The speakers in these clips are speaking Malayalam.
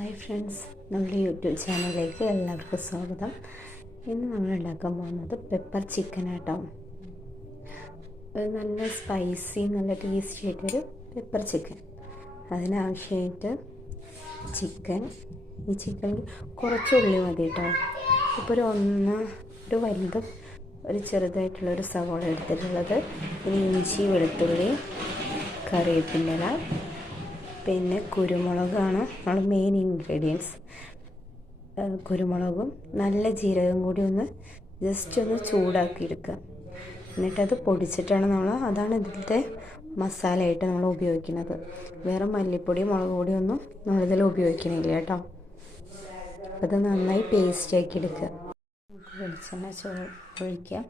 ഹായ് ഫ്രണ്ട്സ്, നമ്മുടെ യൂട്യൂബ് ചാനലിലേക്ക് എല്ലാവർക്കും സ്വാഗതം. ഇന്ന് നമ്മൾ ഉണ്ടാക്കാൻ പോകുന്നത് പെപ്പർ ചിക്കൻ ആട്ടോ. നല്ല സ്പൈസി നല്ല ടേസ്റ്റി ആയിട്ടൊരു പെപ്പർ ചിക്കൻ. അതിനാവശ്യമായിട്ട് ഈ ചിക്കനിൽ കുറച്ച് ഉള്ളി മതി കേട്ടോ. ഇപ്പോൾ ഒരു വലുതും ഒരു ചെറുതായിട്ടുള്ളൊരു സവോള എടുത്തിട്ടുള്ളത്. ഇനി ഇഞ്ചി, വെളുത്തുള്ളി, കറിവേപ്പിൻ്റെ ഇല, പിന്നെ കുരുമുളകാണ് നമ്മുടെ മെയിൻ ഇൻഗ്രീഡിയൻസ്. കുരുമുളകും നല്ല ജീരകം കൂടി ജസ്റ്റ് ഒന്ന് ചൂടാക്കിയെടുക്കുക. എന്നിട്ടത് പൊടിച്ചിട്ടാണ് അതാണ് ഇതിൻ്റെ മസാലയായിട്ട് നമ്മൾ ഉപയോഗിക്കുന്നത്. വേറെ മല്ലിപ്പൊടി, മുളക് പൊടിയൊന്നും നമ്മളിതിൽ ഉപയോഗിക്കണില്ല കേട്ടോ. അപ്പോൾ അത് നന്നായി പേസ്റ്റാക്കി എടുക്കുക. വെളിച്ചെണ്ണ ഒഴിക്കുക.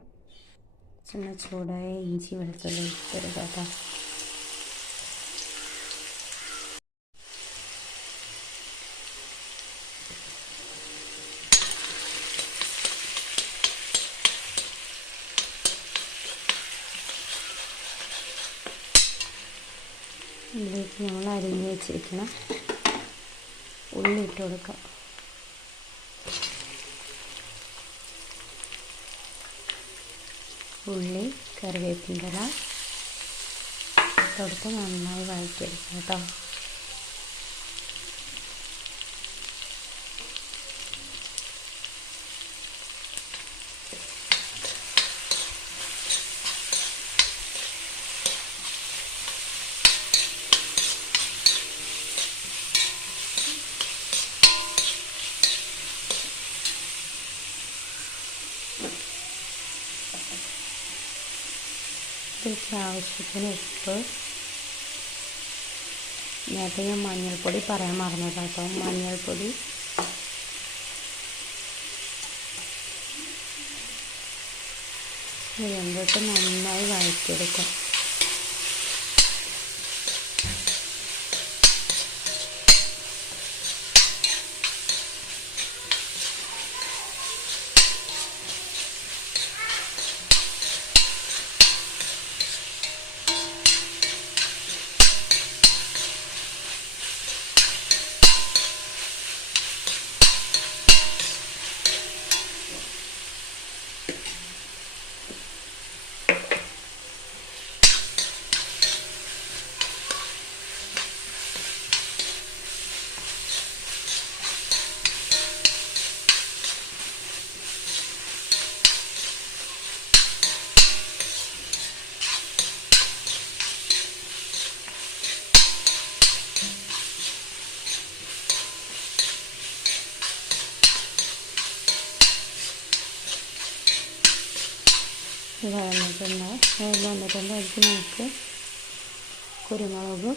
വെളിച്ചെണ്ണ ചൂടായ ഇഞ്ചി, വെളുത്തുള്ളി ഇട്ടെടുക്കുക കേട്ടോ. ഇതിലേക്ക് നമ്മൾ അരിഞ്ഞ് വെച്ചിരിക്കണം ഉള്ളി ഇട്ട് കൊടുക്കാം. ഉള്ളി, കറിവേപ്പിൻ്റെ ഇല ഇട്ടെടുത്ത് നന്നായി വഴറ്റിയെടുക്കാം കേട്ടോ. ഇതിലേക്ക് ആവശ്യത്തിന് ഉപ്പ്. നേരത്തെ ഞാൻ മഞ്ഞൾപ്പൊടി പറയാൻ മറന്നതാണ് കേട്ടോ. മഞ്ഞൾപ്പൊടി, എന്നിട്ട് നന്നായി വഴറ്റിയെടുക്കാം. വന്നിട്ടുണ്ട് അതിലേക്ക് നമുക്ക് കുരുമുളകും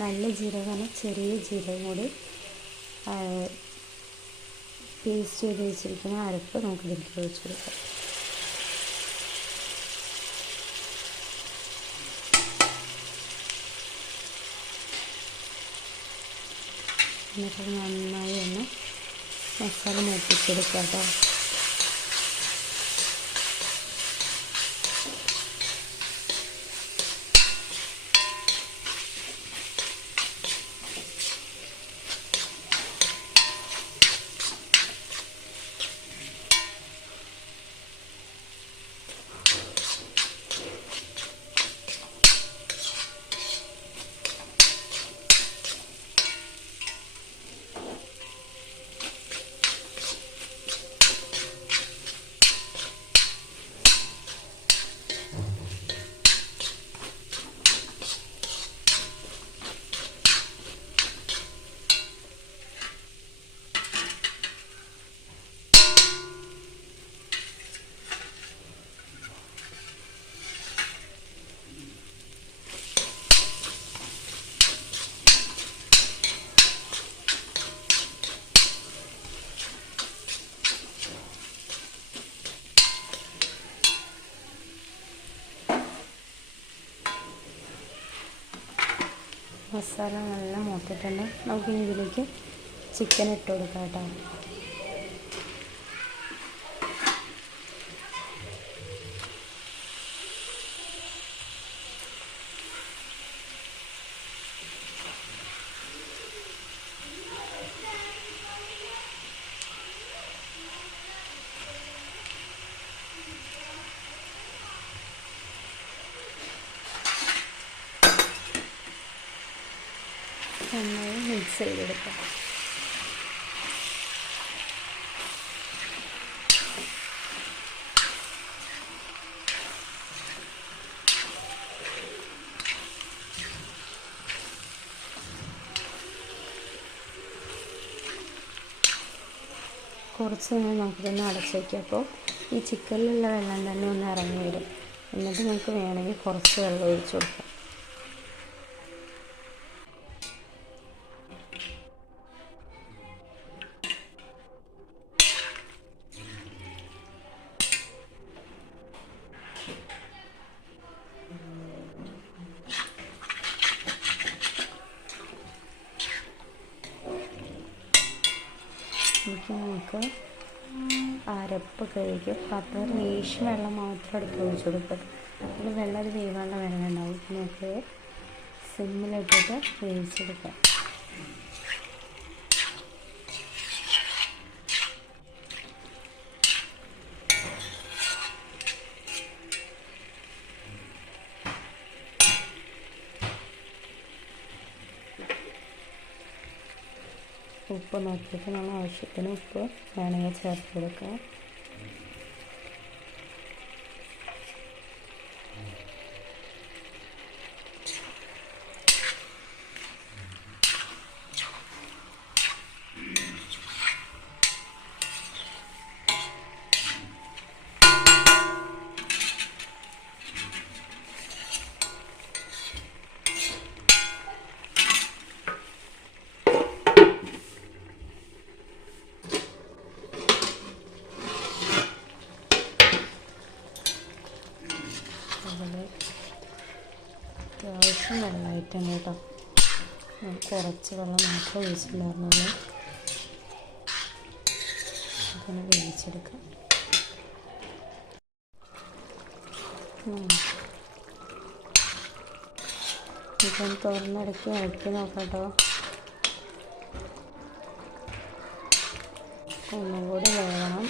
നല്ല ജീരകമാണ്, ചെറിയ ജീരകം കൂടി പേസ്റ്റ് ചെയ്ത് വെച്ചിരിക്കുന്ന അരപ്പ് നമുക്ക് ഇതിലേക്ക് ഒഴിച്ച് കൊടുക്കാം. എന്നിട്ട് നന്നായി ഒന്ന് മസാല മൂപ്പിച്ചെടുക്കാം കേട്ടോ. മസാല നല്ല മൂത്തിട്ടുണ്ട്. നമുക്കിനി ഇതിലേക്ക് ചിക്കൻ ഇട്ട് കൊടുക്കാം കേട്ടോ. നന്നായി മിക്സ് ചെയ്തെടുക്കാം. കുറച്ച് നേരം നമുക്കിതൊന്ന് അടച്ച് വയ്ക്കാം. അപ്പോൾ ഈ ചിക്കനിലുള്ള വെള്ളം തന്നെ ഒന്ന് ഇറങ്ങി വരും. എന്നിട്ട് നമുക്ക് വേണമെങ്കിൽ കുറച്ച് വെള്ളം ഒഴിച്ച് കൊടുക്കാം. നമുക്ക് അരപ്പ് കഴുകി പാത്രം ലേശം വെള്ളം മാത്രം എടുത്ത് ഒഴിച്ചു കൊടുക്കുക. അതിൽ വെള്ളം ഒരു വേവാനുള്ള വെള്ളം ഉണ്ടാവും. നമുക്ക് സിമ്മിലിട്ടിട്ട് വേവിച്ചെടുക്കാം. ഉപ്പ് നോക്കിയിട്ട് നമ്മൾ ആവശ്യത്തിന് ഉപ്പ് വേണമെങ്കിൽ ചേർത്ത് കൊടുക്കാം. അത്യാവശ്യം വെള്ളമായിട്ടാണ് കേട്ടോ. കുറച്ച് വെള്ളം മാത്രമേ ഒഴിച്ചിട്ടുണ്ടായിരുന്നുള്ളൂ. അതൊന്ന് വേവിച്ചെടുക്കാം. ഇപ്പം തുറന്നിടയ്ക്ക് ഇളക്കി നോക്കാട്ടോ. ഒന്നും കൂടി വേണം.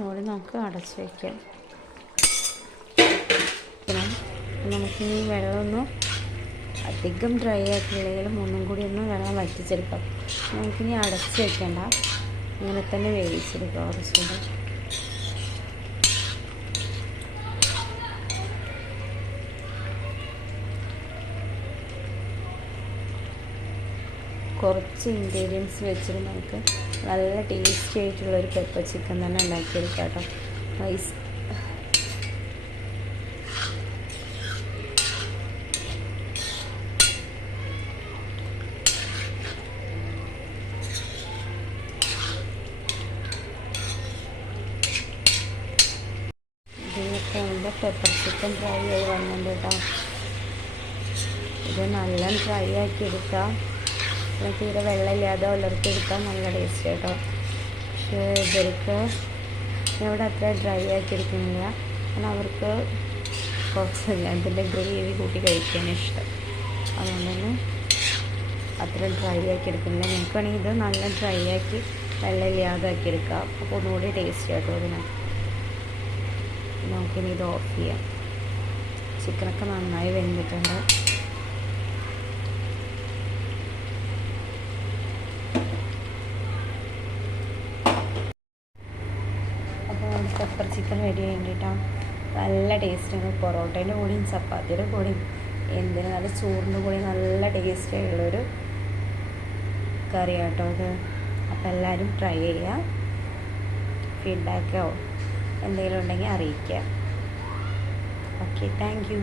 ഇവിടെ നമുക്ക് അടച്ച് വയ്ക്കാം. പിന്നെ നമുക്കിനി വെള്ളമൊന്നും അധികം ഡ്രൈ ആക്കിയില്ലെങ്കിലും ഒന്നും കൂടി ഒന്ന് വെള്ളം വറ്റിച്ചെടുക്കാം. നമുക്കിനി അടച്ച് വയ്ക്കേണ്ട, ഇങ്ങനെ തന്നെ വേവിച്ചെടുക്കാം. കുറച്ചുകൂടെ കുറച്ച് ഇൻഗ്രീഡിയൻസ് വെച്ചിട്ട് നമുക്ക് നല്ല ടേസ്റ്റി ആയിട്ടുള്ളൊരു പെപ്പർ ചിക്കൻ തന്നെ ഉണ്ടാക്കിയെടുക്കാം കേട്ടോ. റൈസ് ഇതിനൊക്കെ എൻ്റെ പെപ്പർ ചിക്കൻ ഫ്രൈ ആയി വന്നിട്ടുണ്ട് കേട്ടോ. ഇത് നല്ല ഫ്രൈ ആക്കി എടുക്കാം. തീരെ വെള്ളമില്ലാതെ ഉലർത്തിയെടുക്കാൻ നല്ല ടേസ്റ്റ് കേട്ടോ. പക്ഷേ ഇവർക്ക് ഇവിടെ അത്ര ഡ്രൈ ആക്കി എടുക്കുന്നില്ല. കാരണം അവർക്ക് കുറച്ച് അതിൻ്റെ ഗ്രേവി കൂട്ടി കഴിക്കാൻ ഇഷ്ടം. അതുകൊണ്ട് തന്നെ അത്ര ഡ്രൈ ആക്കി എടുക്കുന്നില്ല. നിങ്ങൾക്ക് വേണമെങ്കിൽ ഇത് നല്ല ഡ്രൈ ആക്കി വെള്ളമില്ലാതെ ആക്കി എടുക്കാം. അപ്പോൾ ഒന്നുകൂടി ടേസ്റ്റ് കേട്ടോ ഇതിന്. നമുക്കിനി ഇത് ഓഫ് ചെയ്യാം. ചിക്കനൊക്കെ നന്നായി വെന്തിട്ടുണ്ട്. പെപ്പർ ചിക്കൻ റെഡി വേണ്ടിയിട്ടാണ്. നല്ല ടേസ്റ്റാണ്. പൊറോട്ടേൻ്റെ കൂടെയും ചപ്പാത്തിയുടെ കൂടെയും എന്തിന് നല്ല ചോറിൻ്റെ കൂടെയും നല്ല ടേസ്റ്റ് ആയിട്ടുള്ളൊരു കറി കേട്ടോ അത്. അപ്പോൾ എല്ലാവരും ട്രൈ ചെയ്യുക. ഫീഡ്ബാക്കോ എന്തെങ്കിലും ഉണ്ടെങ്കിൽ അറിയിക്കുക. Okay, thank you.